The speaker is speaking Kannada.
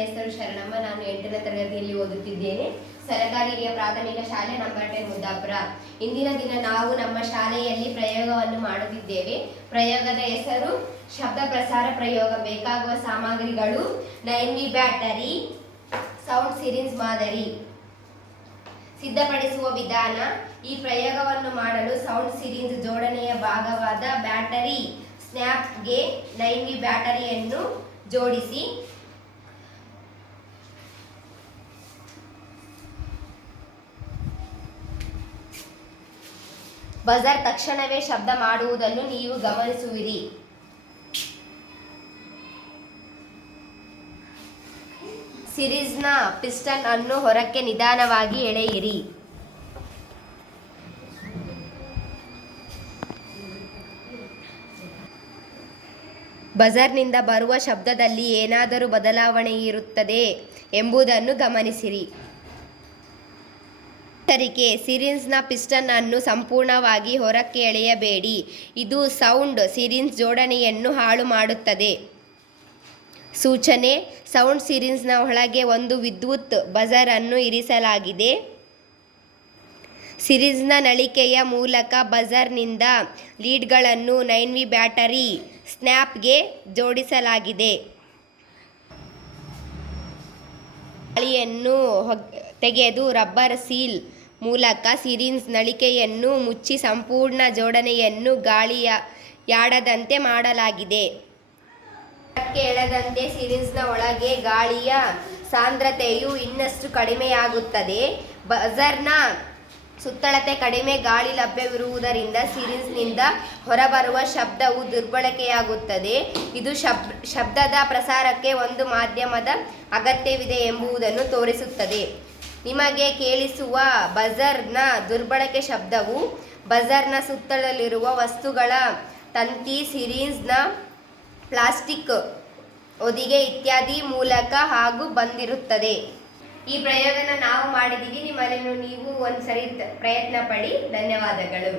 ಹೆಸರು ಶರಣಮ್ಮ. ನಾನು 8ನೇ ತರಗತಿಯಲ್ಲಿ ಓದುತ್ತಿದ್ದೇನೆ. ಸರ್ಕಾರಿ ಹಿರಿಯ ಪ್ರಾಥಮಿಕ ಶಾಲೆ ನಂಬರ್ 10 ಮುದ್ದಾಪುರ. ಇಂದಿನ ದಿನ ನಾವು ನಮ್ಮ ಶಾಲೆಯಲ್ಲಿ ಪ್ರಯೋಗವನ್ನು ಮಾಡುತ್ತಿದ್ದೇವೆ. ಪ್ರಯೋಗದ ಹೆಸರು ಶಬ್ದ ಪ್ರಸಾರ ಪ್ರಯೋಗ. ಬೇಕಾಗುವ ಸಾಮಗ್ರಿಗಳು 9V ಬ್ಯಾಟರಿ, ಸೌಂಡ್ ಸಿರಿಂಜ್ ಮಾದರಿ. ಸಿದ್ಧಪಡಿಸುವ ವಿಧಾನ: ಈ ಪ್ರಯೋಗವನ್ನು ಮಾಡಲು ಸೌಂಡ್ ಸಿರಿಂಜ್ ಜೋಡಣೆಯ ಭಾಗವಾದ ಬ್ಯಾಟರಿ ಸ್ನ್ಯಾಪ್ಗೆ 9V ಬ್ಯಾಟರಿಯನ್ನು ಜೋಡಿಸಿ ಬಜರ್ ತಕ್ಷಣವೇ ಶಬ್ದ ಮಾಡುವುದನ್ನು ನೀವು ಗಮನಿಸುವಿರಿ. ಸಿರೀಸ್ನ ಪಿಸ್ಟನ್ ಅನ್ನು ಹೊರಕ್ಕೆ ನಿಧಾನವಾಗಿ ಎಳೆಯಿರಿ. ಬಜರ್ನಿಂದ ಬರುವ ಶಬ್ದದಲ್ಲಿ ಏನಾದರೂ ಬದಲಾವಣೆ ಇರುತ್ತದೆ ಎಂಬುದನ್ನು ಗಮನಿಸಿರಿ. ಎಚ್ಚರಿಕೆ: ಸಿರಿಂಜ್ನ ಪಿಸ್ಟನ್ ಅನ್ನು ಸಂಪೂರ್ಣವಾಗಿ ಹೊರಕ್ಕೆ ಎಳೆಯಬೇಡಿ. ಇದು ಸೌಂಡ್ ಸಿರಿಂಜ್ ಜೋಡಣೆಯನ್ನು ಹಾಳು ಮಾಡುತ್ತದೆ. ಸೂಚನೆ: ಸೌಂಡ್ ಸಿರಿಂಜ್ನ ಒಳಗೆ ಒಂದು ವಿದ್ಯುತ್ ಬಜರ್ ಅನ್ನು ಇರಿಸಲಾಗಿದೆ. ಸಿರಿಂಜ್ನ ನಳಿಕೆಯ ಮೂಲಕ ಬಜರ್ನಿಂದ ಲೀಡ್ಗಳನ್ನು 9V ಬ್ಯಾಟರಿ ಸ್ನ್ಯಾಪ್ಗೆ ಜೋಡಿಸಲಾಗಿದೆ. ಗಾಳಿಯನ್ನು ತೆಗೆದು ರಬ್ಬರ್ ಸೀಲ್ ಮೂಲಕ ಸಿರಿಂಜ್ ನಳಿಕೆಯನ್ನು ಮುಚ್ಚಿ ಸಂಪೂರ್ಣ ಜೋಡಣೆಯನ್ನು ಗಾಳಿಯಾಡದಂತೆ ಮಾಡಲಾಗಿದೆ. ಹೊರಕ್ಕೆ ಎಳೆದಂತೆ ಸಿರಿಂಜ್ನ ಒಳಗೆ ಗಾಳಿಯ ಸಾಂದ್ರತೆಯು ಇನ್ನಷ್ಟು ಕಡಿಮೆಯಾಗುತ್ತದೆ. ಬಜರ್ನ ಸುತ್ತಳತೆ ಕಡಿಮೆ ಗಾಳಿ ಲಭ್ಯವಿರುವುದರಿಂದ ಸಿರಿಂಜ್ನಿಂದ ಹೊರಬರುವ ಶಬ್ದವು ದುರ್ಬಳಕೆಯಾಗುತ್ತದೆ. ಇದು ಶಬ್ದದ ಪ್ರಸಾರಕ್ಕೆ ಒಂದು ಮಾಧ್ಯಮದ ಅಗತ್ಯವಿದೆ ಎಂಬುದನ್ನು ತೋರಿಸುತ್ತದೆ. ನಿಮಗೆ ಕೇಳಿಸುವ ಬಜರ್ನ ದುರ್ಬಳಕೆ ಶಬ್ದವು ಬಜರ್ನ ಸುತ್ತಲಿರುವ ವಸ್ತುಗಳ ತಂತಿ, ಸಿರಿಂಜ್ನ ಪ್ಲಾಸ್ಟಿಕ್ ಹೊದಿಕೆ ಇತ್ಯಾದಿ ಮೂಲಕ ಹಾಗೂ ಬಂದಿರುತ್ತದೆ. ಈ ಪ್ರಯೋಗನ ನಾವು ಮಾಡಿದ್ದೀವಿ. ನಿಮ್ಮಲ್ಲಿ ನೀವು ಒಂದ್ಸರಿ ಪ್ರಯತ್ನ ಪಡಿ. ಧನ್ಯವಾದಗಳು.